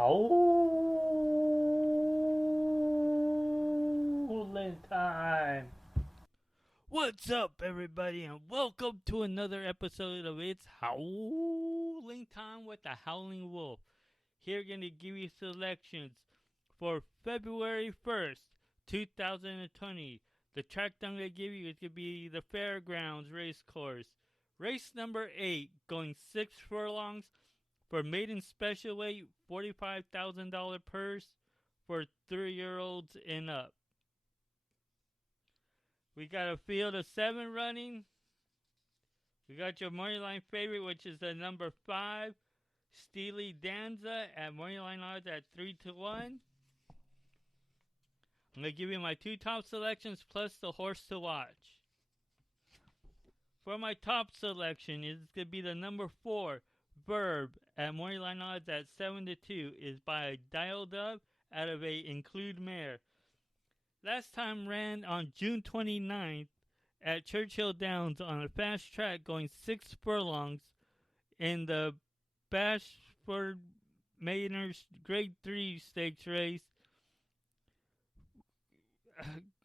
Howling time. What's up, everybody, and welcome to another episode of It's Howling Time with the Howling Wolf. Here, gonna give you selections for February 1st, 2020. The track I'm gonna give you is gonna be the Fairgrounds race course. Race number 8, going 6 furlongs for maiden special weight, $45,000 purse for 3-year-olds and up. We got a field of 7 running. We got your money line favorite, which is the number 5, Steely Danza, at money line odds at 3-1. I'm going to give you my 2 top selections plus the horse to watch. For my top selection, it's going to be the number 4, Verb, at money line odds at 7-2, is by Dialed Up out of a Include Mare. Last time ran on June 29th at Churchill Downs on a fast track going 6 furlongs in the Bashford Maynard's Grade 3 stakes race,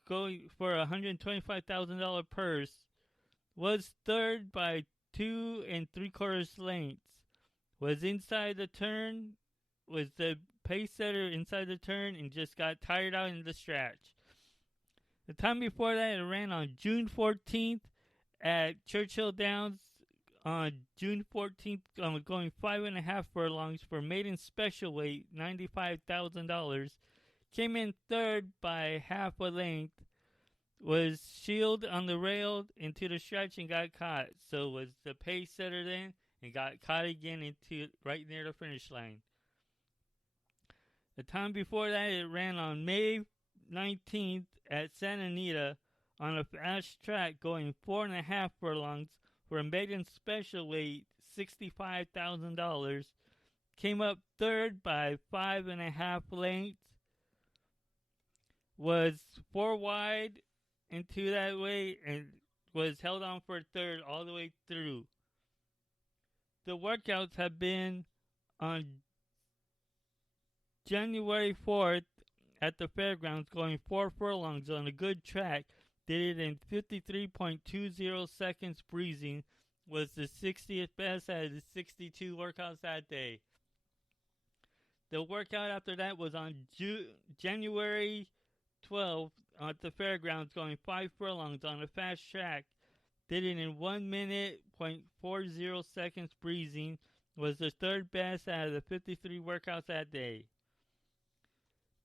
going for a $125,000 purse. Was third by 2 3/4 lengths. Was inside the turn, was the pace setter inside the turn, and just got tired out in the stretch. The time before that, it ran on June 14th at Churchill Downs. On June 14th, going 5.5 furlongs for maiden special weight, $95,000. Came in third by half a length. Was shielded on the rail into the stretch and got caught. So was the pace setter then and got caught again into right near the finish line. The time before that, it ran on May 19th at Santa Anita on a fast track going 4.5 furlongs for a maiden special weight, $65,000. Came up third by 5.5 lengths. Was 4 wide into that way and was held on for third all the way through. The workouts have been on January 4th at the Fairgrounds, going 4 furlongs on a good track. Did it in 53.20 seconds breezing. Was the 60th best out of the 62 workouts that day. The workout after that was on January 12th at the Fairgrounds, going 5 furlongs on a fast track. Did it in 1 minute, 0.40 seconds breezing. Was the third best out of the 53 workouts that day.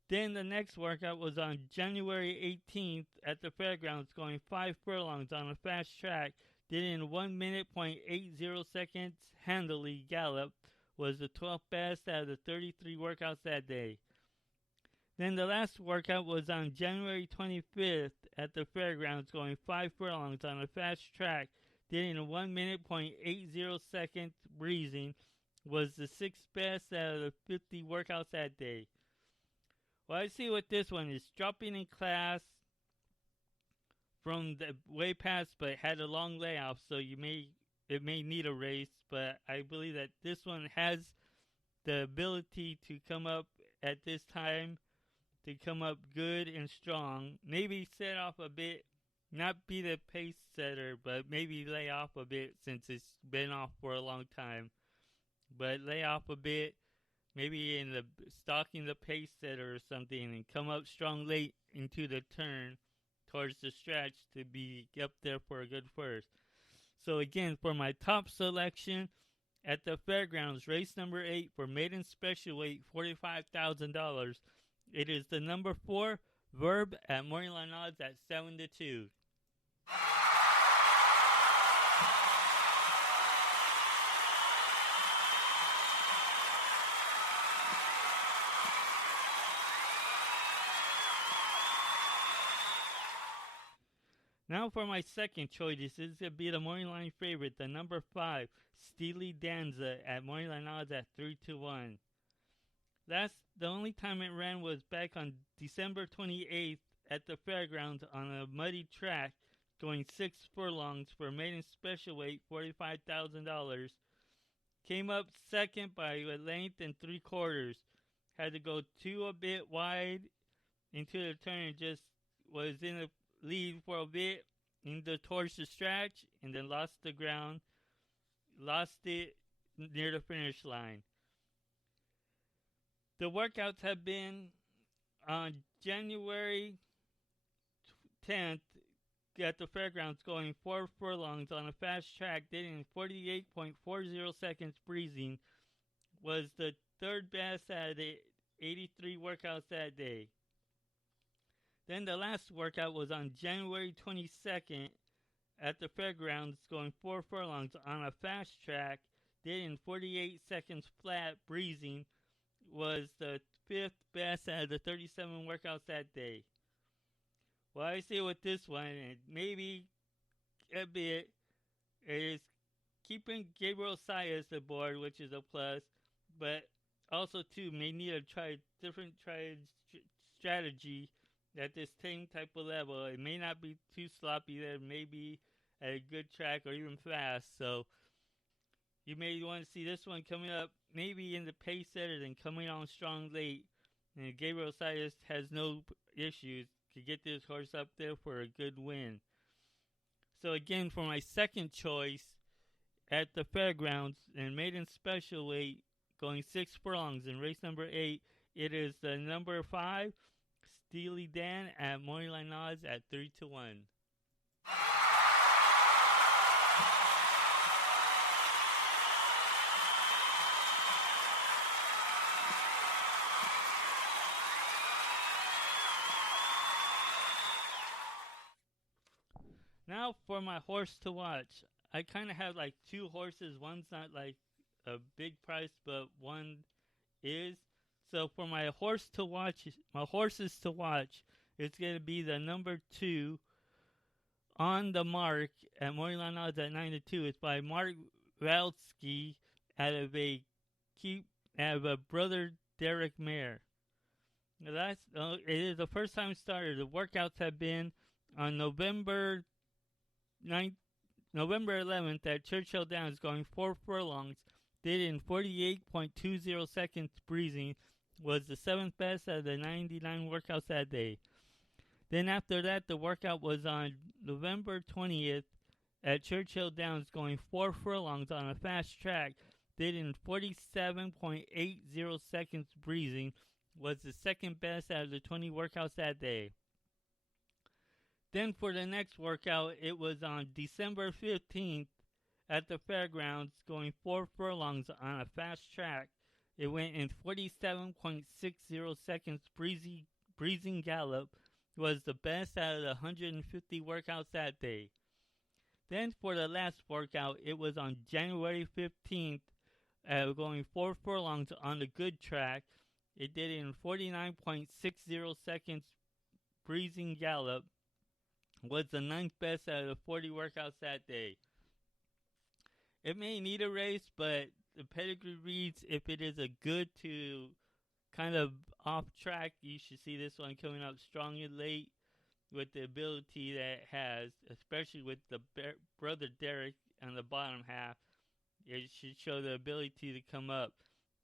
Then the next workout was on January 18th at the Fairgrounds, going 5 furlongs on a fast track. Did it in 1 minute, 0.80 seconds handily gallop. Was the 12th best out of the 33 workouts that day. Then the last workout was on January 25th at the Fairgrounds, going 5 furlongs on a fast track. Did it in 1 minute, 0.80 seconds breezing. Was the 6th best out of the 50 workouts that day. Well, I see what this one is. Dropping in class from the way past, but had a long layoff, so it may need a race. But I believe that this one has the ability to come up at this time, to come up good and strong. Maybe set off a bit, not be the pace setter, but maybe lay off a bit since it's been off for a long time. But lay off a bit. Maybe in the stalking the pace setter or something, and come up strong late into the turn towards the stretch to be up there for a good first. So again, for my top selection at the Fairgrounds, race number 8 for maiden special weight, $45,000. It is the number 4, Verb, at morning odds at 7-2. Now for my second choice, this is going to be the morning line favorite, the number 5, Steely Danza, at morning line odds at 3-1. The only time it ran was back on December 28th at the Fairgrounds on a muddy track, going 6 furlongs for a maiden special weight, $45,000. Came up second by a length and 3/4. had to go two a bit wide into the turn and just was in the lead for a bit towards the stretch and then lost the ground, lost it near the finish line. The workouts have been on January 10th at the fairgrounds, going 4 furlongs on a fast track, did in 48.40 seconds breezing, was the third best out of the 83 workouts that day. Then the last workout was on January 22nd at the fairgrounds, going 4 furlongs on a fast track, did in 48 seconds flat breezing, was the fifth best out of the 37 workouts that day. Well, I say with this one, and maybe a bit, is keeping Gabriel Sayas aboard, which is a plus, but also too may need to try different strategy at this same type of level. It may not be too sloppy there, maybe at a good track or even fast. So you may want to see this one coming up maybe in the pace setters and coming on strong late. And Gabriel Sayas has no issues to get this horse up there for a good win. So again, for my second choice at the fairgrounds and maiden special weight, going 6 furlongs in race number 8, it is the number 5, Steely Dan at Morning Odds at 3-1. Now for my horse to watch. I kind of have like two horses. One's not like a big price, but one is. So for my horses to watch, it's going to be the number 2, On the Mark at Morning Odds at 9-2. It's by Mark Valsky out of a Brother Derek mare. Now it is the first time starter. The workouts have been on November 11th at Churchill Downs, going 4 furlongs, did in 48.20 seconds breezing, was the 7th best out of the 99 workouts that day. Then after that, the workout was on November 20th at Churchill Downs, going 4 furlongs on a fast track, did in 47.80 seconds breezing, was the 2nd best out of the 20 workouts that day. Then for the next workout, it was on December 15th at the fairgrounds, going 4 furlongs on a fast track. It went in 47.60 seconds breezing gallop, was the best out of the 150 workouts that day. Then for the last workout, it was on January 15th, going 4 furlongs on the good track. It did it in 49.60 seconds breezing gallop, was the 9th best out of the 40 workouts that day. It may need a race, but the pedigree reads if it is a good to kind of off track, you should see this one coming up strong and late with the ability that it has, especially with the Brother Derek on the bottom half. It should show the ability to come up.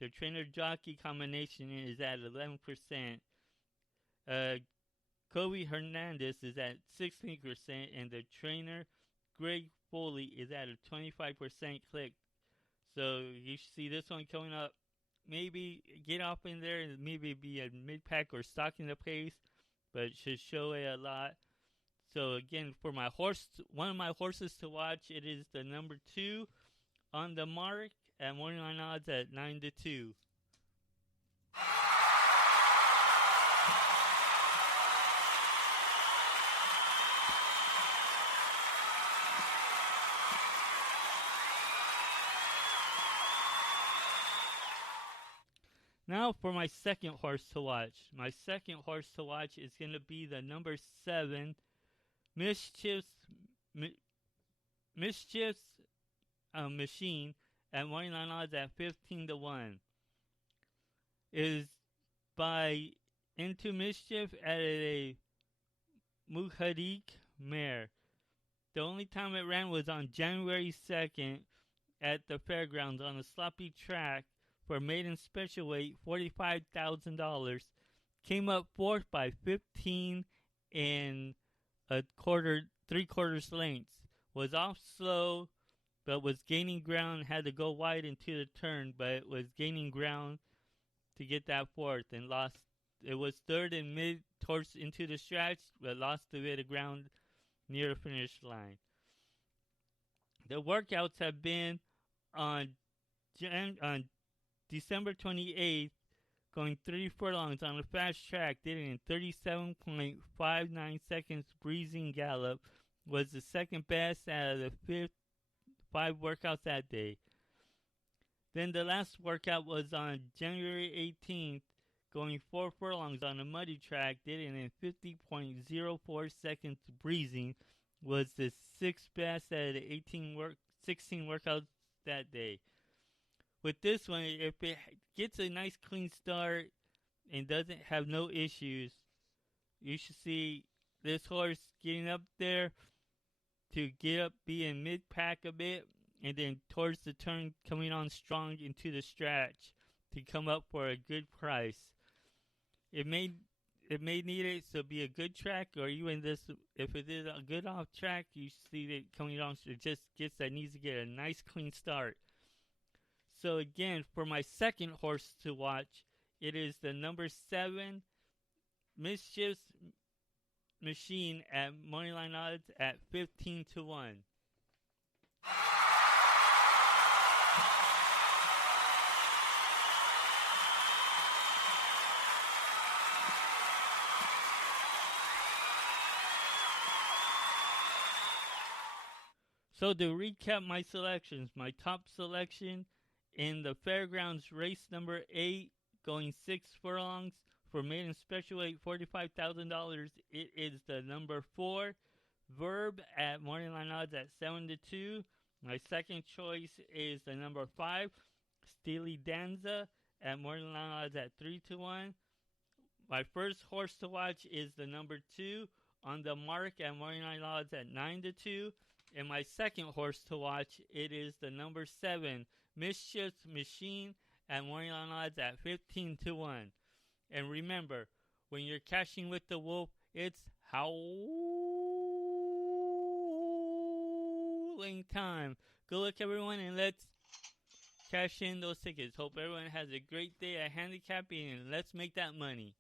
The trainer-jockey combination is at 11%. Kobe Hernandez is at 16%, and the trainer, Greg Foley, is at a 25% click. So you should see this one coming up. Maybe get off in there and maybe be a mid-pack or stalking the pace, but it should show it a lot. So again, for my horse, one of my horses to watch, it is the number 2, On the Mark at Morning Odds at 9-2. Now for my second horse to watch. My second horse to watch is going to be the number 7, Mischief's Machine at Morning Odds at 15-1. Is by Into Mischief at a Muhadik mare. The only time it ran was on January 2nd at the fairgrounds on a sloppy track for maiden special weight, $45,000. Came up fourth by 15 and a quarter, 3/4 lengths. Was off slow, but was gaining ground. Had to go wide into the turn, but was gaining ground to get that fourth and lost. It was third and mid towards into the stretch, but lost a bit of ground near the finish line. The workouts have been on December 28th, going 3 furlongs on a fast track, did it in 37.59 seconds breezing gallop, was the second best out of the 5 workouts that day. Then the last workout was on January 18th, going 4 furlongs on a muddy track, did it in 50.04 seconds breezing, was the 6th best out of the 16 workouts that day. With this one, if it gets a nice clean start and doesn't have no issues, you should see this horse getting up there to get up, be in mid-pack a bit, and then towards the turn coming on strong into the stretch to come up for a good price. It may need it to be a good track, or even this, if it is a good off track, you see it coming on, it just needs to get a nice clean start. So again, for my second horse to watch, it is the number 7 Mischief's Machine at moneyline odds at 15-1. So to recap my selections, my top selection in the Fairgrounds race number 8, going 6 furlongs for maiden special weight, $45,000. It is the number 4 Verb at moneyline odds at 7-2. My second choice is the number 5 Steely Danza at moneyline odds at 3-1. My first horse to watch is the number 2 On the Mark at moneyline odds at 9-2. And my second horse to watch, it is the number 7 Mischief's Machine at moneyline odds at 15-1. And remember, when you're cashing with the Wolf, it's howling time. Good luck, everyone, and let's cash in those tickets. Hope everyone has a great day at handicapping, and let's make that money.